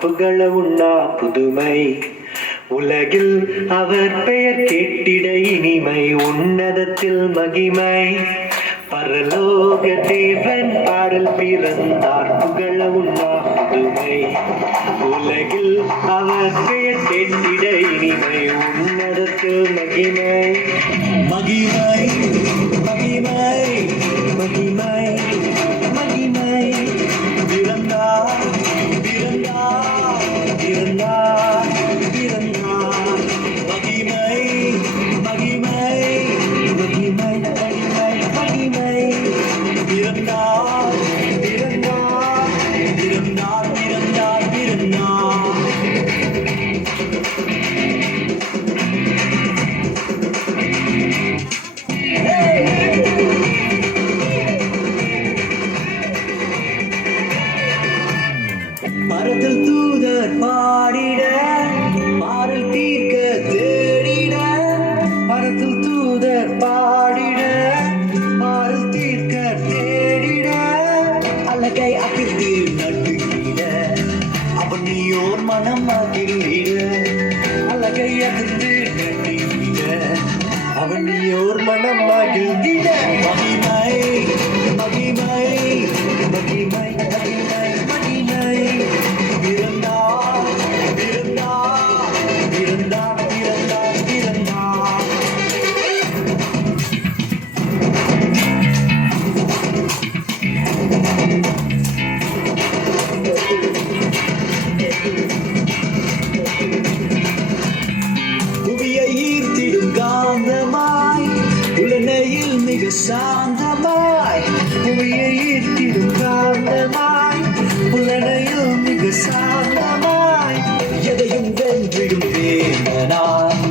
புகழ உண்ணா புதுமை உலகில் அவர் பெயர் கேட்டிட இனிமை உன்னதத்தில் மகிமை பரலோக தேவன் பாடல் பிறந்தார் புகழ உண்ணா புதுமை உலகில் அவர் பெயர் கேட்டிட இனிமை உன்னதத்தில் மகிமை மகிமை மகிமை மகிமை மகிமை பிறந்தார் பிறந்தார் பிறந்தார் பிறந்தார் மகிமை மகிமை மகிமை மகிமை மகிமை பிறந்தார் பிறந்தார் பிறந்தார் பிறந்தார் பிறந்தார் மரத்தில் தூதர் பாடிட மாறல் தீர்க்க தேடிட மரத்தில் தூதர் பாடிட மாறல் தீர்க்க தேடிட அழகை அகிர்ந்து நட்டுகிட அவன் நீயோர் மனம் அகிர்ந்திட அழகை அகிர்ந்து நட்டுகிட அவன் நீயோர் மனம் அகிர்ந்திட மகிமை மகிமை மகிமை மகிமை மகிமை பிறந்தார் பிறந்தார் பிறந்தார் பிறந்தார் பிறந்தார் புவியை ஈர்த்திடும் காந்தமாய் உலனையில் மிக சாந்தமாய் புவியை ஈர்த்திடும் காந்தமாய் உலனையில் மிக சாந்தமாய் எதையும் வென்றிடும் வேந்தனாய்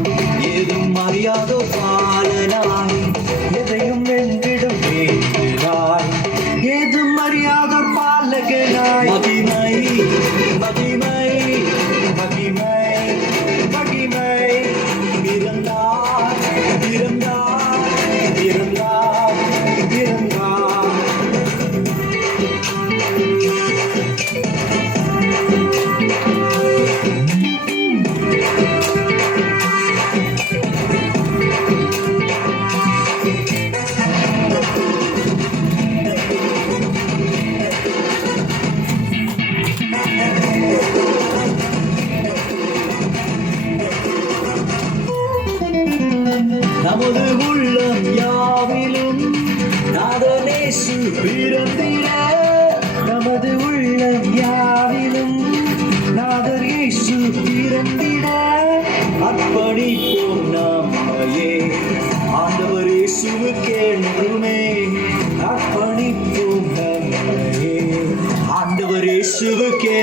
ஏதும் அறியாதோ பாலனாய் எதையும் வென்றிடும் வேந்தனாய் ஏதும் அறியாதோ பாலகனாய் மகிமை மகிமை மகிமை மகிமை பிறந்தார் பிறந்தார் பிறந்தார் பிறந்தார் நமது உள்ளம் யாவிலும் நாதனேசு பிறந்திட நமது உள்ளம் யாவிலும் நாதர் இயேசு பிறந்திட அர்ப்பணிப்போம் நம்மையே ஆண்டவர் இயேசுவுக்கென்றுமே அர்ப்பணிப்போம் நம்மையே ஆண்டவர் இயேசுவுக்கே